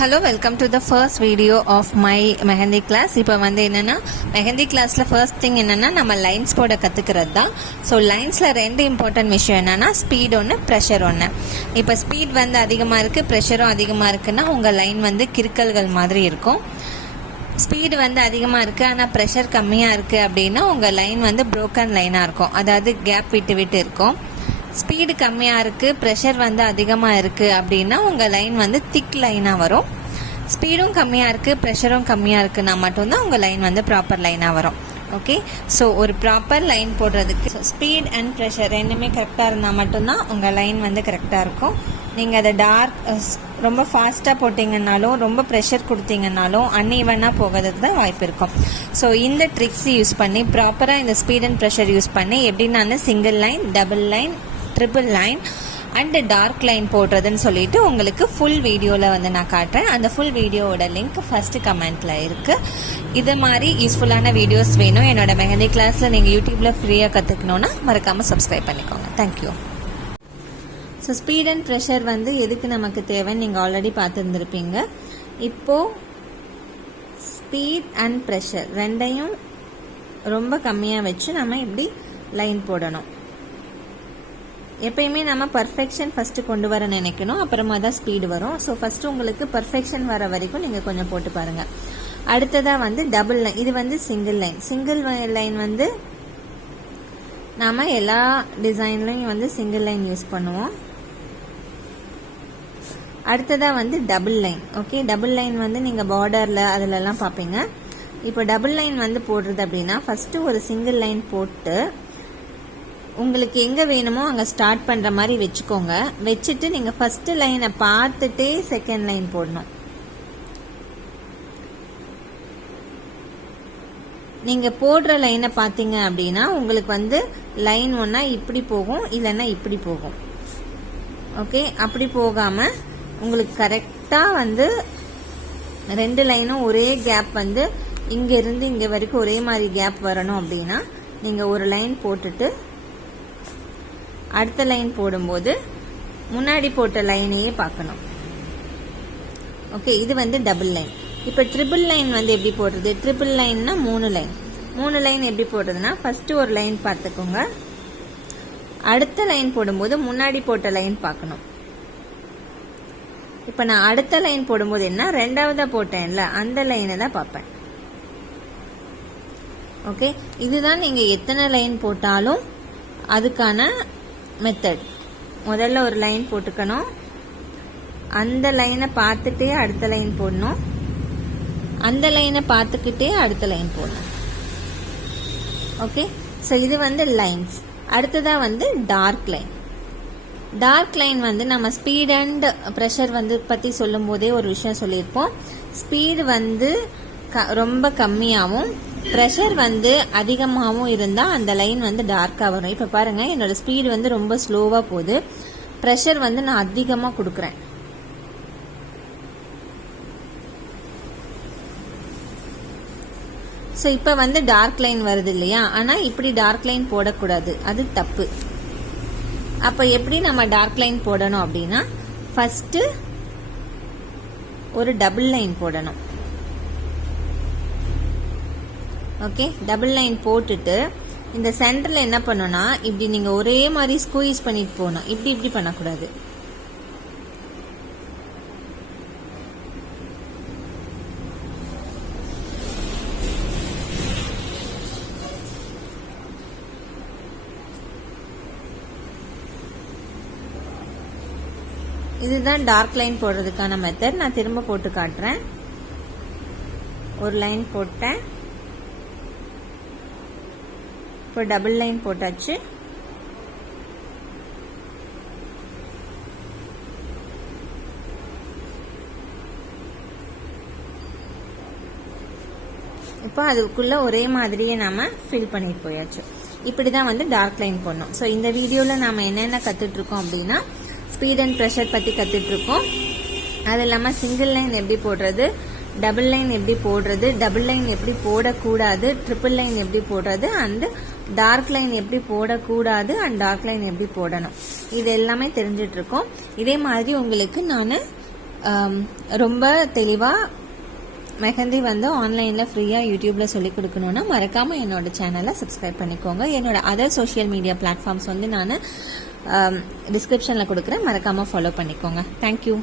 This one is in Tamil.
Hello, welcome to the first video of my mehendi class. இப்போ வந்து என்னன்னா mehendi classல first thing என்னன்னா நம்ம lines போட கத்துக்கிறது தான். ஸோ லைன்ஸ்ல ரெண்டு இம்பார்ட்டன்ட் விஷயம் என்னன்னா ஸ்பீட் ஒன்று, ப்ரெஷர் ஒன்று. இப்போ ஸ்பீட் வந்து அதிகமாக இருக்குது, ப்ரெஷரும் அதிகமாக இருக்குன்னா உங்கள் லைன் வந்து கிறுக்கல்கள் மாதிரி இருக்கும். ஸ்பீடு வந்து அதிகமாக இருக்குது ஆனால் ப்ரெஷர் கம்மியாக இருக்குது அப்படின்னா உங்கள் லைன் வந்து ப்ரோக்கன் லைனாக இருக்கும், அதாவது கேப் விட்டு விட்டு இருக்கும். ஸ்பீடு கம்மியாக இருக்குது, ப்ரெஷர் வந்து அதிகமாக இருக்குது அப்படின்னா உங்கள் லைன் வந்து திக் லைனாக வரும். ஸ்பீடும் கம்மியாக இருக்குது, ப்ரெஷரும் கம்மியாக இருக்குன்னா மட்டும்தான் உங்கள் லைன் வந்து ப்ராப்பர் லைனாக வரும். ஓகே, ஸோ ஒரு ப்ராப்பர் லைன் போடுறதுக்கு ஸ்பீட் அண்ட் ப்ரெஷர் ரெண்டுமே கரெக்டாக இருந்தால் மட்டும்தான் உங்கள் லைன் வந்து கரெக்டாக இருக்கும். நீங்கள் அதை ரொம்ப ஃபாஸ்ட்டாக போட்டிங்கன்னாலும் ரொம்ப ப்ரெஷர் கொடுத்தீங்கன்னாலும் அன்ஈவனாக போகிறதுக்கு தான் வாய்ப்பு இருக்கும். ஸோ இந்த ட்ரிக்ஸ் யூஸ் பண்ணி ப்ராப்பராக இந்த ஸ்பீட் அண்ட் ப்ரெஷர் யூஸ் பண்ணி எப்படி நான் single line, double line, triple line and dark line போடுறதுன்னு சொல்லிட்டு உங்களுக்கு ஃபுல் வீடியோவில் வந்து நான் காட்டுறேன். அந்த ஃபுல் வீடியோவோட லிங்க் ஃபஸ்ட்டு கமெண்ட்டில் இருக்குது. இது மாதிரி யூஸ்ஃபுல்லான வீடியோஸ் வேணும் என்னோட மெஹந்தி கிளாஸில் நீங்கள் யூடியூப்பில் ஃப்ரீயாக கற்றுக்கணுன்னா மறக்காமல் சப்ஸ்கிரைப் பண்ணிக்கோங்க. Thank you. So speed and pressure வந்து எதுக்கு நமக்கு தேவைன்னு நீங்கள் ஆல்ரெடி பார்த்துருந்துருப்பீங்க. இப்போது ஸ்பீட் அண்ட் ப்ரெஷர் ரெண்டையும் ரொம்ப கம்மியாக வச்சு நம்ம இப்படி லைன் போடணும். எப்பயுமே நம்ம பர்ஃபெக்ஷன் ஃபஸ்ட்டு கொண்டு வர நினைக்கணும், அப்புறமா தான் ஸ்பீடு வரும். ஸோ ஃபஸ்ட்டு உங்களுக்கு பர்ஃபெக்ஷன் வர வரைக்கும் நீங்கள் கொஞ்சம் போட்டு பாருங்கள். அடுத்ததாக வந்து டபுள் லைன், இது வந்து சிங்கிள் லைன். சிங்கிள் லைன் வந்து நாம் எல்லா டிசைன்லையும் வந்து சிங்கிள் லைன் யூஸ் பண்ணுவோம். அடுத்ததாக வந்து double line. Okay, double line வந்து நீங்கள் பார்டரில் அதிலெல்லாம் பார்ப்பீங்க. இப்போ டபுள் லைன் வந்து போடுறது அப்படின்னா ஃபஸ்ட்டு ஒரு சிங்கிள் லைன் போட்டு உங்களுக்கு எங்கே வேணுமோ அங்கே ஸ்டார்ட் பண்ணுற மாதிரி வச்சுக்கோங்க. வச்சுட்டு நீங்கள் ஃபஸ்ட்டு லைனை பார்த்துட்டே செகண்ட் லைன் போடணும். நீங்கள் போடுற லைனை பார்த்தீங்க அப்படின்னா உங்களுக்கு வந்து லைன் ஒன்றா இப்படி போகும், இல்லைன்னா இப்படி போகும். ஓகே, அப்படி போகாமல் உங்களுக்கு கரெக்டாக வந்து ரெண்டு லைனும் ஒரே கேப் வந்து இங்கேருந்து இங்கே வரைக்கும் ஒரே மாதிரி கேப் வரணும் அப்படின்னா நீங்கள் ஒரு லைன் போட்டுட்டு அடுத்த லைன் போடும்போது முன்னாடி போட்ட லைனையே பார்க்கணும். ஓகே, இது வந்து டபுள் லைன். இப்போ ட்ரிபிள் லைன் வந்து எப்படி போடுறது? ட்ரிபிள் லைன்னா மூணு லைன் எப்படி போடுறதுன்னா ஃபஸ்ட்டு ஒரு லைன் பார்த்துக்கோங்க, அடுத்த லைன் போடும்போது முன்னாடி போட்ட லைன் பார்க்கணும். இப்போ நான் அடுத்த லைன் போடும்போது என்ன, ரெண்டாவதாக போட்டேன்ல அந்த லைனை தான் பார்ப்பேன். ஓகே, இதுதான் நீங்கள் எத்தனை லைன் போட்டாலும் அதுக்கான மெத்தட். முதல்ல ஒரு லைன் போட்டுக்கணும், அந்த லைனை பார்த்துட்டே அடுத்த லைன் போடணும், அந்த லைனை பார்த்துக்கிட்டே அடுத்த லைன் போடணும். ஓகே, ஸோ இது வந்து லைன்ஸ். அடுத்ததாக வந்து டார்க் லைன். டார்க் லைன் வந்து நம்ம ஸ்பீட் அண்ட் ப்ரெஷர் வந்து பற்றி சொல்லும் போதே ஒரு விஷயம் சொல்லியிருப்போம். ஸ்பீடு வந்து ரொம்ப கம்மியாகவும் ப்ரெஷர் வந்து அதிகமாகவும் இருந்தால் அந்த லைன் வந்து டார்க்காக வரும். இப்போ பாருங்கள், என்னோட ஸ்பீடு வந்து ரொம்ப ஸ்லோவாக போகுது, ப்ரெஷர் வந்து நான் அதிகமாக கொடுக்குறேன். ஸோ இப்போ வந்து டார்க் லைன் வருது இல்லையா, ஆனால் இப்படி டார்க் லைன் போடக்கூடாது, அது தப்பு. அப்போ எப்படி நம்ம டார்க் லைன் போடணும் அப்படின்னா ஃபஸ்ட்டு ஒரு டபுள் லைன் போடணும். ஓகே, டபுள் லைன் போட்டுட்டு இந்த சென்டரில் என்ன பண்ணணும்னா இப்படி நீங்கள் ஒரே மாதிரி ஸ்குவீஸ் பண்ணிட்டு போகணும். இப்படி பண்ணக்கூடாது. இதுதான் டார்க் லைன் போடுறதுக்கான மெத்தட். நான் திரும்ப போட்டு காட்டுறேன். ஒரு லைன் போட்டேன், இப்போ டபுள் லைன் போட்டாச்சு. இப்போ அதுக்குள்ள ஒரே மாதிரியே நாம ஃபில் பண்ணிட்டு போயாச்சு. இப்படிதான் வந்து டார்க் லைன் போடணும். ஸோ இந்த வீடியோவில் நாம என்னென்ன கற்றுட்டு இருக்கோம் அப்படின்னா ஸ்பீட் அண்ட் ப்ரெஷர் பற்றி கற்றுட்டு இருக்கோம். அது இல்லாமல் சிங்கிள் லைன் எப்படி போடுறது, டபுள் லைன் எப்படி போடுறது, டபுள் லைன் எப்படி போடக்கூடாது, ட்ரிபிள் லைன் எப்படி போடுறது, அண்ட் டார்க் லைன் எப்படி போடக்கூடாது அண்ட் டார்க் லைன் எப்படி போடணும், இது எல்லாமே தெரிஞ்சிட்டு இருக்கோம். இதே மாதிரி உங்களுக்கு நான் ரொம்ப தெளிவாக மெஹந்தி வந்து ஆன்லைனில் ஃப்ரீயாக யூடியூப்பில் சொல்லிக் கொடுக்கணுன்னா மறக்காமல் என்னோட சேனலை சப்ஸ்கிரைப் பண்ணிக்கோங்க. என்னோட அதர் சோஷியல் மீடியா பிளாட்ஃபார்ம்ஸ் வந்து நான் டிஸ்கிரிப்ஷனில் கொடுக்குறேன், மறக்காமல் ஃபாலோ பண்ணிக்கோங்க. தேங்க்யூ.